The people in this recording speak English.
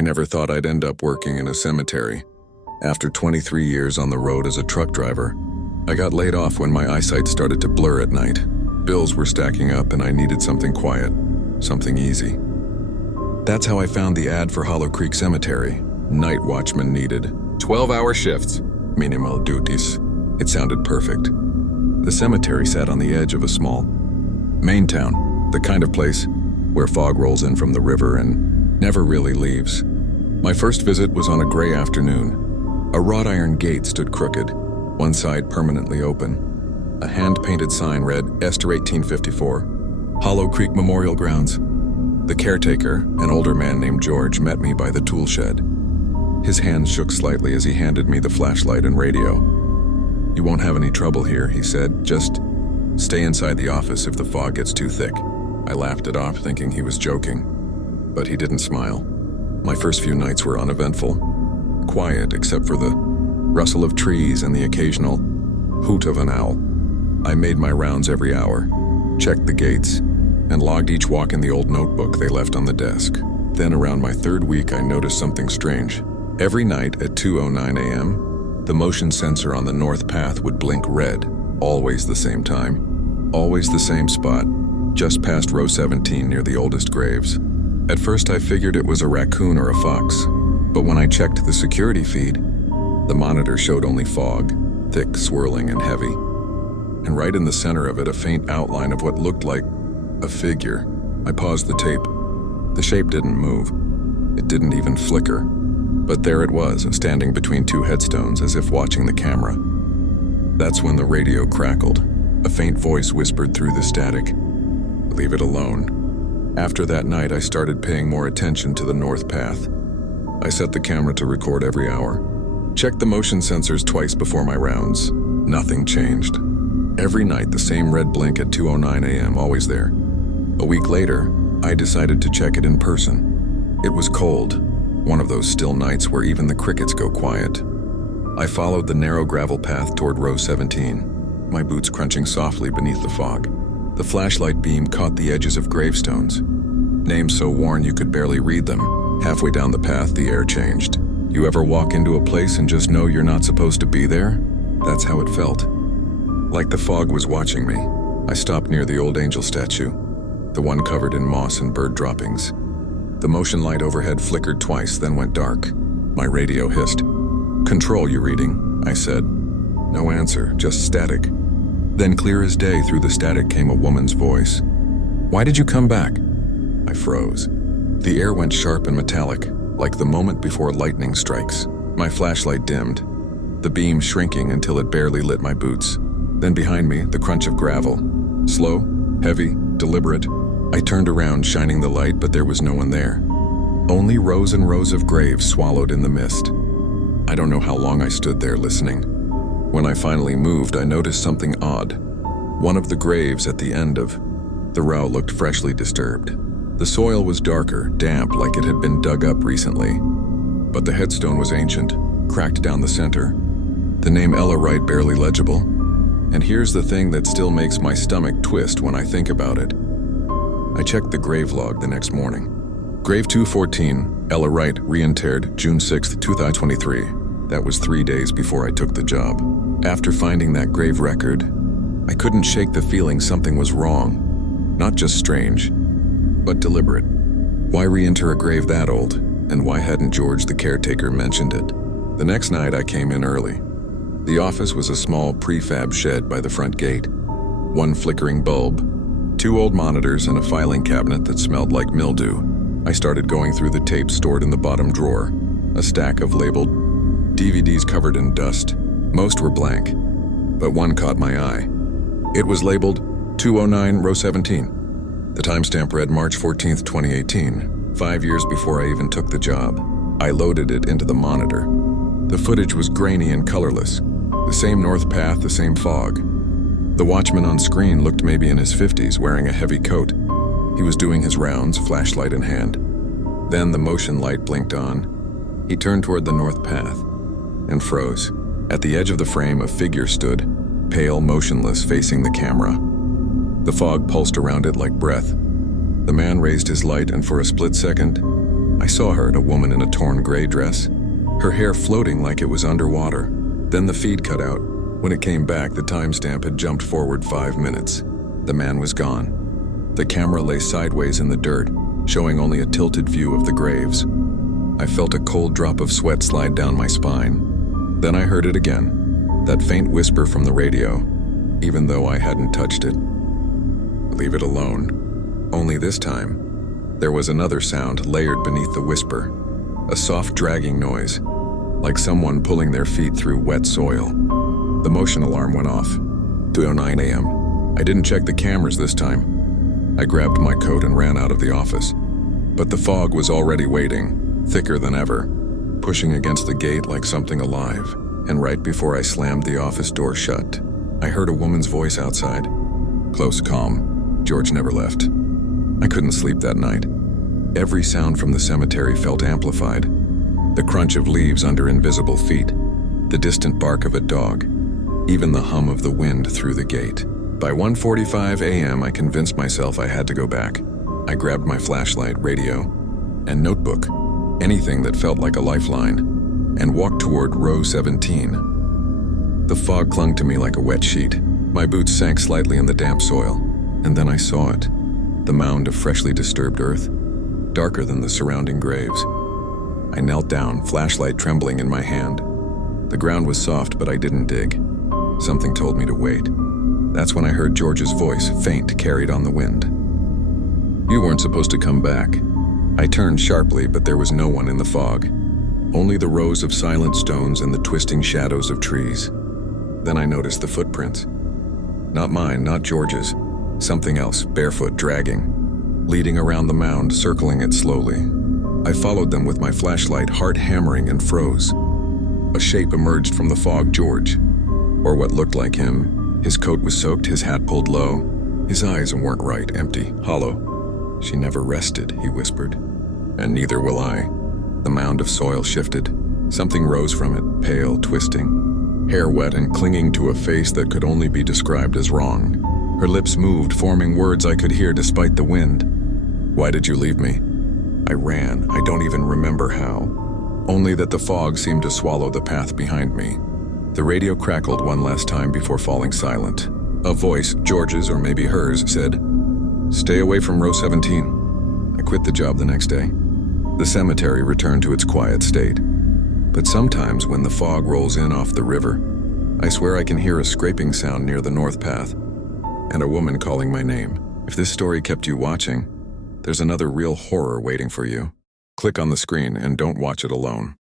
I never thought I'd end up working in a cemetery. After 23 years on the road as a truck driver, I got laid off when my eyesight started to blur at night. Bills were stacking up and I needed something quiet, something easy. That's how I found the ad for Hollow Creek Cemetery. Night watchman needed. 12-hour shifts. Minimal duties. It sounded perfect. The cemetery sat on the edge of a small Maine town, the kind of place where fog rolls in from the river and never really leaves. My first visit was on a gray afternoon. A wrought iron gate stood crooked, one side permanently open. A hand-painted sign read, Esther 1854, Hollow Creek Memorial Grounds. The caretaker, an older man named George, met me by the tool shed. His hand shook slightly as he handed me the flashlight and radio. "You won't have any trouble here," he said. "Just stay inside the office if the fog gets too thick." I laughed it off, thinking he was joking. But he didn't smile. My first few nights were uneventful. Quiet, except for the rustle of trees and the occasional hoot of an owl. I made my rounds every hour, checked the gates, and logged each walk in the old notebook they left on the desk. Then around my third week, I noticed something strange. Every night at 2:09 a.m., the motion sensor on the north path would blink red, always the same time, always the same spot, just past row 17 near the oldest graves. At first I figured it was a raccoon or a fox, but when I checked the security feed, the monitor showed only fog, thick, swirling, and heavy. And right in the center of it, a faint outline of what looked like a figure. I paused the tape. The shape didn't move. It didn't even flicker. But there it was, standing between two headstones, as if watching the camera. That's when the radio crackled. A faint voice whispered through the static, "Leave it alone." After that night, I started paying more attention to the north path. I set the camera to record every hour. Checked the motion sensors twice before my rounds. Nothing changed. Every night, the same red blink at 2:09 a.m., always there. A week later, I decided to check it in person. It was cold, one of those still nights where even the crickets go quiet. I followed the narrow gravel path toward row 17, my boots crunching softly beneath the fog. The flashlight beam caught the edges of gravestones, names so worn you could barely read them. Halfway down the path, the air changed. You ever walk into a place and just know you're not supposed to be there? That's how it felt. Like the fog was watching me. I stopped near the old angel statue, the one covered in moss and bird droppings. The motion light overhead flickered twice, then went dark. My radio hissed. "Control, you reading?" I said. No answer, just static. Then clear as day through the static came a woman's voice. "Why did you come back?" I froze. The air went sharp and metallic, like the moment before lightning strikes. My flashlight dimmed, the beam shrinking until it barely lit my boots. Then behind me, the crunch of gravel. Slow, heavy, deliberate. I turned around, shining the light, but there was no one there. Only rows and rows of graves swallowed in the mist. I don't know how long I stood there listening. When I finally moved, I noticed something odd. One of the graves at the end of the row looked freshly disturbed. The soil was darker, damp, like it had been dug up recently. But the headstone was ancient, cracked down the center. The name Ella Wright barely legible. And here's the thing that still makes my stomach twist when I think about it. I checked the grave log the next morning. Grave 214, Ella Wright, reinterred June 6, 2023. That was 3 days before I took the job. After finding that grave record, I couldn't shake the feeling something was wrong. Not just strange, but deliberate. Why re-enter a grave that old? And why hadn't George, the caretaker, mentioned it? The next night I came in early. The office was a small prefab shed by the front gate. One flickering bulb, 2 old monitors, and a filing cabinet that smelled like mildew. I started going through the tapes stored in the bottom drawer, a stack of labeled DVDs covered in dust. Most were blank, but one caught my eye. It was labeled 2:09 row 17. The timestamp read March 14th, 2018, 5 years before I even took the job. I loaded it into the monitor. The footage was grainy and colorless. The same north path, the same fog. The watchman on screen looked maybe in his 50s, wearing a heavy coat. He was doing his rounds, flashlight in hand. Then the motion light blinked on. He turned toward the north path and froze. At the edge of the frame, a figure stood, pale, motionless, facing the camera. The fog pulsed around it like breath. The man raised his light, and for a split second, I saw her, a woman in a torn gray dress, her hair floating like it was underwater. Then the feed cut out. When it came back, the timestamp had jumped forward 5 minutes. The man was gone. The camera lay sideways in the dirt, showing only a tilted view of the graves. I felt a cold drop of sweat slide down my spine. Then I heard it again, that faint whisper from the radio, even though I hadn't touched it. Leave it alone. Only this time, there was another sound layered beneath the whisper, a soft dragging noise, like someone pulling their feet through wet soil. The motion alarm went off. 2:09 a.m. I didn't check the cameras this time. I grabbed my coat and ran out of the office. But the fog was already waiting, thicker than ever, pushing against the gate like something alive. And right before I slammed the office door shut, I heard a woman's voice outside. Close, calm. George never left. I couldn't sleep that night. Every sound from the cemetery felt amplified. The crunch of leaves under invisible feet, the distant bark of a dog, even the hum of the wind through the gate. By 1:45 a.m., I convinced myself I had to go back. I grabbed my flashlight, radio, and notebook, anything that felt like a lifeline, and walked toward row 17. The fog clung to me like a wet sheet. My boots sank slightly in the damp soil, and then I saw it, the mound of freshly disturbed earth, darker than the surrounding graves. I knelt down, flashlight trembling in my hand. The ground was soft, but I didn't dig. Something told me to wait. That's when I heard George's voice, faint, carried on the wind. You weren't supposed to come back. I turned sharply, but there was no one in the fog. Only the rows of silent stones and the twisting shadows of trees. Then I noticed the footprints. Not mine, not George's. Something else, barefoot, dragging, leading around the mound, circling it slowly. I followed them with my flashlight, heart hammering, and froze. A shape emerged from the fog, George. Or what looked like him. His coat was soaked, his hat pulled low. His eyes weren't right, empty, hollow. She never rested, he whispered. And neither will I. The mound of soil shifted. Something rose from it, pale, twisting. Hair wet and clinging to a face that could only be described as wrong. Her lips moved, forming words I could hear despite the wind. Why did you leave me? I ran. I don't even remember how. Only that the fog seemed to swallow the path behind me. The radio crackled one last time before falling silent. A voice, George's or maybe hers, said, "Stay away from row 17. I quit the job the next day. The cemetery returned to its quiet state. But sometimes when the fog rolls in off the river, I swear I can hear a scraping sound near the north path, and a woman calling my name. If this story kept you watching, there's another real horror waiting for you. Click on the screen and don't watch it alone.